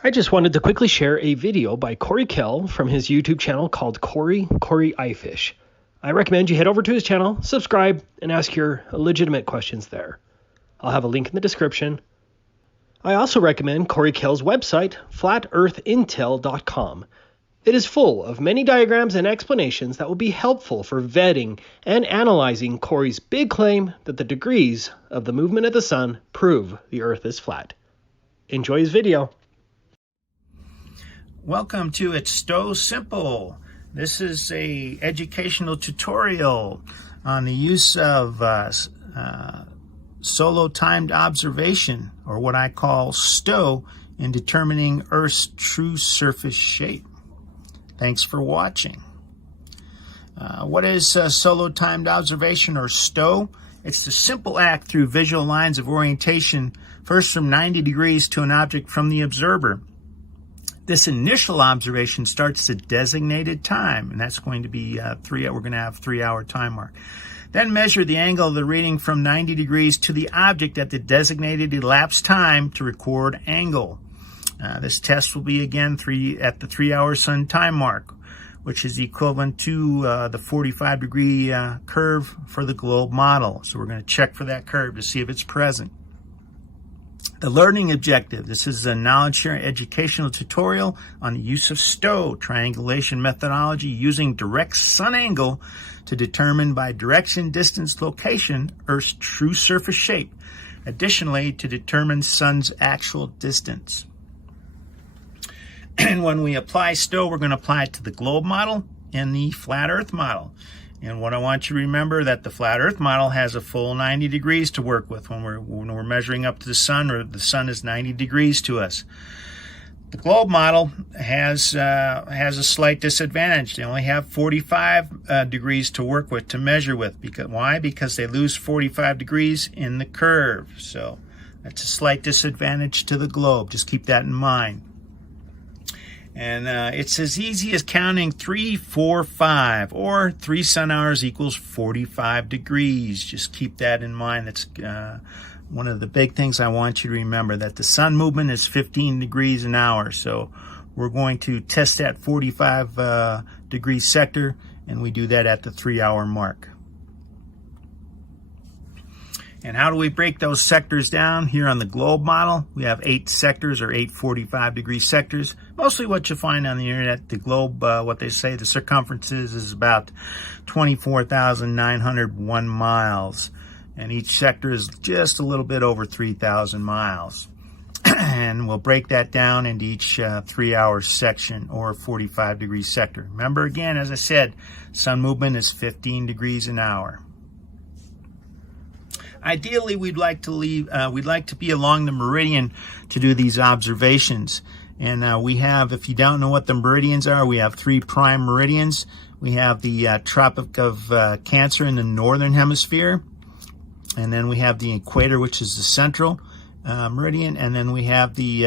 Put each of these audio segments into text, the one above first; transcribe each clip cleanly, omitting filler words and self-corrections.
I just wanted to quickly share a video by Corey Kell from his YouTube channel called Corey iFish. I recommend you head over to his channel, subscribe, and ask your legitimate questions there. I'll have a link in the description. I also recommend Corey Kell's website, flatearthintel.com. It is full of many diagrams and explanations that will be helpful for vetting and analyzing Corey's big claim that the degrees of the movement of the sun prove the Earth is flat. Enjoy his video. Welcome to It's So Simple. This is a educational tutorial on the use of solo timed observation, or what I call STO, in determining Earth's true surface shape. Thanks for watching. What is solo timed observation, or STO? It's the simple act through visual lines of orientation, first from 90 degrees to an object from the observer. This initial observation starts at designated time, and that's going to be we're going to have 3-hour time mark. Then measure the angle of the reading from 90 degrees to the object at the designated elapsed time to record angle. This test will be again at the 3-hour sun time mark, which is equivalent to the 45-degree curve for the globe model. So we're going to check for that curve to see if it's present. The learning objective. This is a knowledge sharing educational tutorial on the use of STO, triangulation methodology, using direct sun angle to determine by direction, distance, location, Earth's true surface shape. Additionally, to determine sun's actual distance. And when we apply STO, we're going to apply it to the globe model and the flat Earth model. And what I want you to remember, that the flat Earth model has a full 90 degrees to work with when we're measuring up to the sun, or the sun is 90 degrees to us. The globe model has a slight disadvantage. They only have 45 degrees to work with, to measure with. Why? Because they lose 45 degrees in the curve. So that's a slight disadvantage to the globe. Just keep that in mind. And it's as easy as counting 3, 4, 5, or 3 sun hours equals 45 degrees. Just keep that in mind. That's one of the big things I want you to remember, that the sun movement is 15 degrees an hour. So we're going to test that 45 degree sector, and we do that at the 3-hour mark. And how do we break those sectors down? Here on the globe model, we have 8 sectors, or 8 45-degree sectors. Mostly what you find on the internet. The globe, what they say, the circumference is about 24,901 miles. And each sector is just a little bit over 3,000 miles. And we'll break that down into each 3-hour section, or 45-degree sector. Remember, again, as I said, sun movement is 15 degrees an hour. Ideally, we'd like to be along the meridian to do these observations. And we have, if you don't know what the meridians are, we have 3 prime meridians. We have the Tropic of Cancer in the northern hemisphere. And then we have the equator, which is the central meridian. And then we have the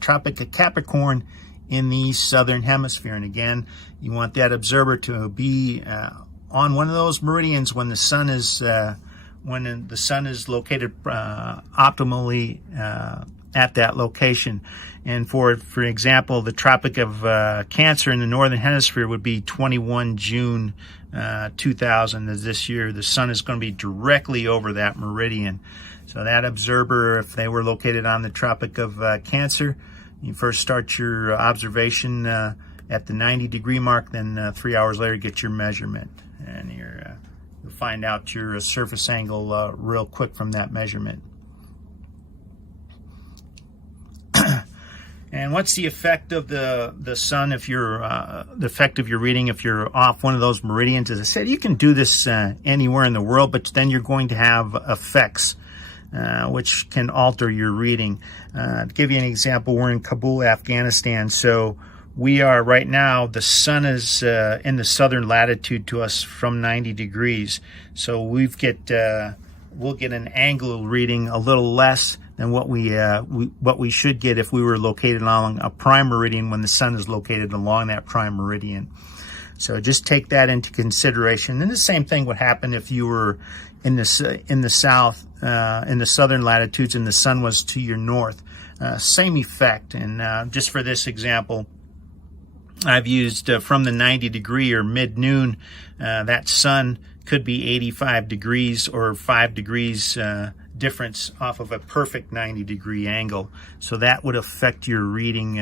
Tropic of Capricorn in the southern hemisphere. And again, you want that observer to be on one of those meridians when the sun is located optimally at that location. And for example, the Tropic of Cancer in the northern hemisphere would be 21 June 2000. This year, the sun is going to be directly over that meridian. So that observer, if they were located on the Tropic of Cancer, you first start your observation at the 90-degree mark, then 3 hours later get your measurement. And you'll find out your surface angle real quick from that measurement. And what's the effect of the sun if you're the effect of your reading if you're off one of those meridians? As I said, you can do this anywhere in the world, but then you're going to have effects which can alter your reading. To give you an example, we're in Kabul, Afghanistan, so we are right now, the sun is in the southern latitude to us from 90 degrees. So we'll get an angle reading a little less than what we should get if we were located along a prime meridian when the sun is located along that prime meridian. So just take that into consideration. And the same thing would happen if you were in the south, in the southern latitudes, and the sun was to your north. same effect. And just for this example, I've used from the 90 degree or mid-noon, that sun could be 85 degrees or 5 degrees difference off of a perfect 90 degree angle. So that would affect your reading.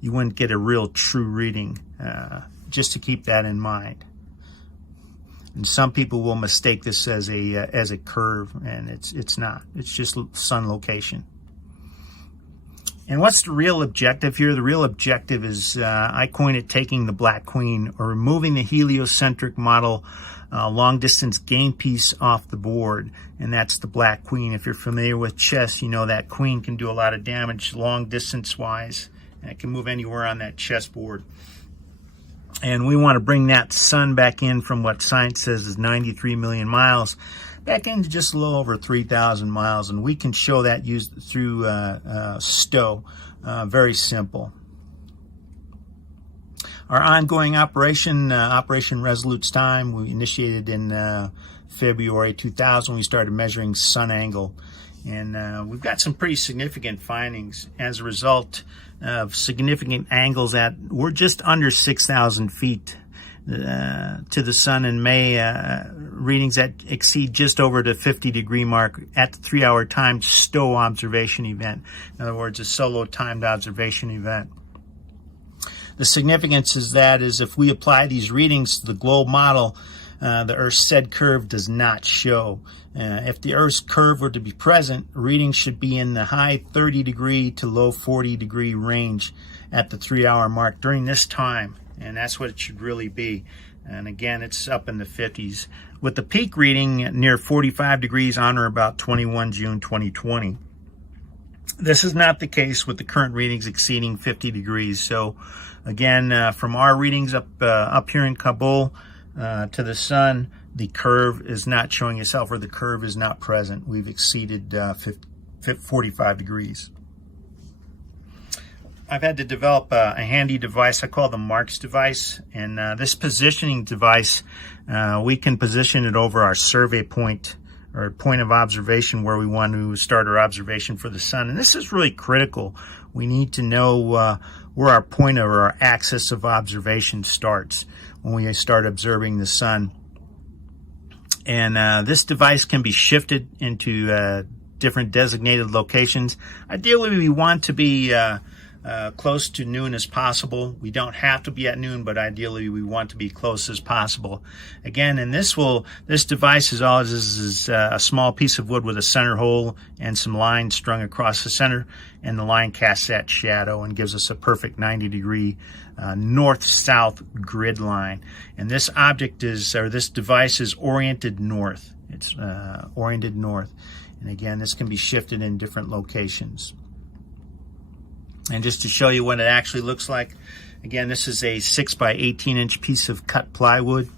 You wouldn't get a real true reading, just to keep that in mind. And some people will mistake this as a curve, and it's not. It's just sun location. And what's the real objective here? The real objective is, I coin it taking the black queen, or removing the heliocentric model long-distance game piece off the board, and that's the black queen. If you're familiar with chess, you know that queen can do a lot of damage long-distance-wise, and it can move anywhere on that chessboard. And we want to bring that sun back in from what science says is 93 million miles back into just a little over 3,000 miles, and we can show that used through STO. Very simple. Our ongoing operation, Operation Resolute's time, we initiated in February 2000. We started measuring sun angle, and we've got some pretty significant findings as a result of significant angles that we're just under 6,000 feet to the sun in May, readings that exceed just over the 50 degree mark at the 3-hour timed STO observation event. In other words, a solo timed observation event. The significance is that if we apply these readings to the globe model, the Earth's said curve does not show. If the Earth's curve were to be present, readings should be in the high 30 degree to low 40 degree range at the 3-hour mark during this time. And that's what it should really be. And again, it's up in the 50s, with the peak reading near 45 degrees on or about 21 June 2020. This is not the case with the current readings exceeding 50 degrees. So again, from our readings up here in Kabul to the sun, the curve is not showing itself, or the curve is not present. We've exceeded 45 degrees. I've had to develop a handy device I call the Marks device, and this positioning device, we can position it over our survey point, or point of observation, where we want to start our observation for the sun. And this is really critical. We need to know where our point or our axis of observation starts when we start observing the sun. And this device can be shifted into different designated locations. Ideally, we want to be close to noon as possible. We don't have to be at noon, but ideally we want to be close as possible. Again, and this device is a small piece of wood with a center hole and some lines strung across the center, and the line casts that shadow and gives us a perfect 90 degree north-south grid line. And this this device is oriented north. It's oriented north. And again, this can be shifted in different locations. And just to show you what it actually looks like, again, this is a 6 by 18 inch piece of cut plywood.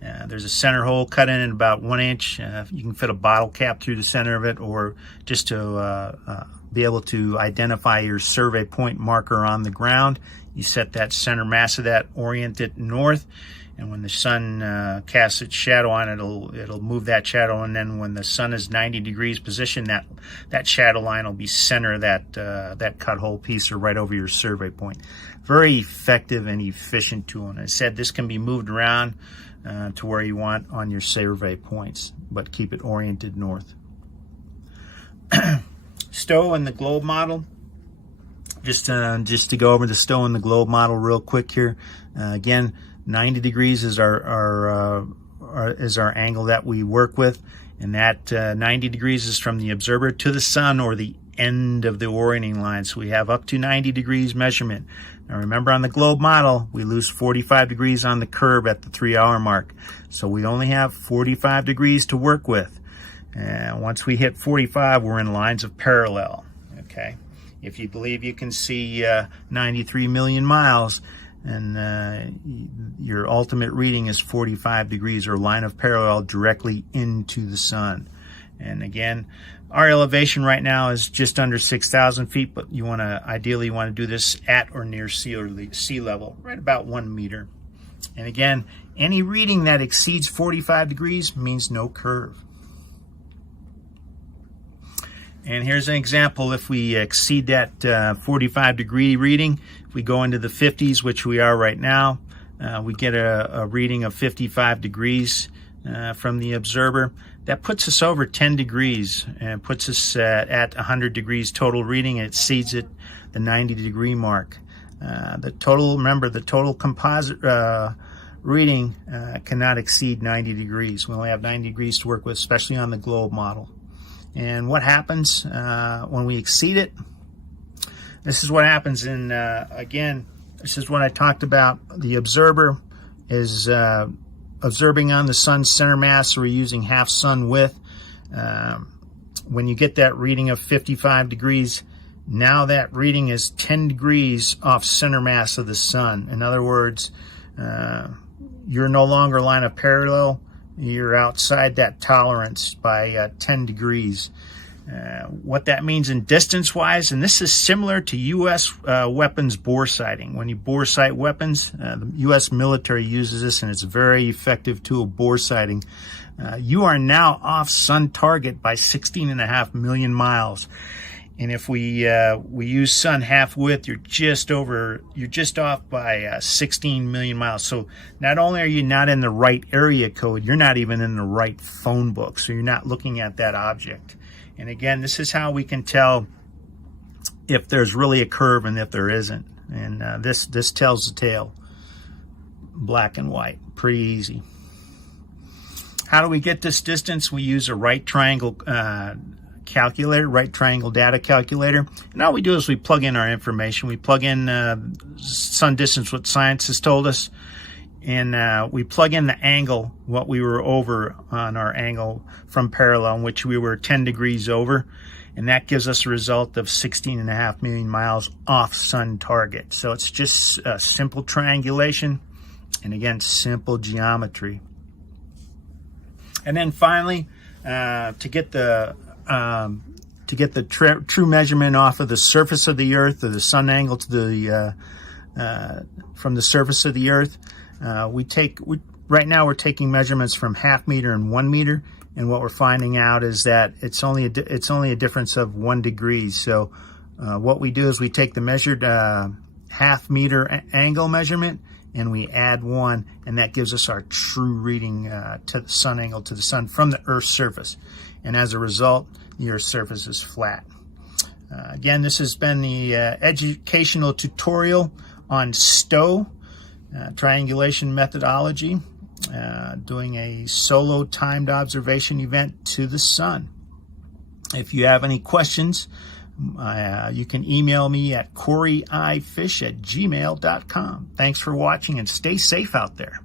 There's a center hole cut in at about 1 inch. You can fit a bottle cap through the center of it, or just to be able to identify your survey point marker on the ground. You set that center mass of that, orient it north, and when the sun casts its shadow on it, it'll move that shadow, and then when the sun is 90 degrees position, that shadow line will be center of that cut hole piece, or right over your survey point. Very effective and efficient tool. And I said this can be moved around to where you want on your survey points, but keep it oriented north. STO and the globe model. Just to go over the STO and the globe model real quick here. Again, 90 degrees is our angle that we work with, and that 90 degrees is from the observer to the sun, or the end of the orienting line. So we have up to 90 degrees measurement. Now remember, on the globe model, we lose 45 degrees on the curve at the 3-hour mark. So we only have 45 degrees to work with. And once we hit 45, we're in lines of parallel. Okay. If you believe you can see 93 million miles, and your ultimate reading is 45 degrees, or line of parallel directly into the sun. And again, our elevation right now is just under 6,000 feet, but ideally you want to do this at or near sea level, right about 1 meter. And again, any reading that exceeds 45 degrees means no curve. And here's an example. If we exceed that 45-degree reading, if we go into the 50s, which we are right now, we get a reading of 55 degrees from the observer. That puts us over 10 degrees and puts us at 100 degrees total reading. It exceeds the 90-degree mark. Remember, the total composite reading cannot exceed 90 degrees. We only have 90 degrees to work with, especially on the globe model. And what happens when we exceed it? This is what happens in, again, this is what I talked about. The observer is observing on the sun's center mass, so we're using half sun width. When you get that reading of 55 degrees, now that reading is 10 degrees off center mass of the sun. In other words, you're no longer line of parallel. You're outside that tolerance by 10 degrees. What that means in distance-wise, and this is similar to U.S. Weapons bore sighting. When you bore sight weapons, the U.S. military uses this, and it's a very effective tool, bore sighting. You are now off sun target by 16.5 million miles. And if we use sun half width, you're just off by 16 million miles. So not only are you not in the right area code, you're not even in the right phone book. So you're not looking at that object. And again, this is how we can tell if there's really a curve and if there isn't. And this tells the tale. Black and white, pretty easy. How do we get this distance? We use a right triangle calculator, right triangle data calculator. And all we do is we plug in our information. We plug in sun distance, what science has told us. And we plug in the angle, what we were over on our angle from parallel, in which we were 10 degrees over. And that gives us a result of 16.5 million miles off sun target. So it's just a simple triangulation. And again, simple geometry. And then finally, to get the true measurement off of the surface of the Earth, or the sun angle to the from the surface of the Earth, right now we're taking measurements from 1/2 meter and 1 meter, and what we're finding out is that it's only a difference of 1 degree. So what we do is we take the measured 1/2 meter angle measurement, and we add 1, and that gives us our true reading to the sun angle to the sun from the Earth's surface. And as a result, the Earth's surface is flat. Again, this has been the educational tutorial on STO, triangulation methodology, doing a solo timed observation event to the sun. If you have any questions, you can email me at coryifish@gmail.com. Thanks for watching, and stay safe out there.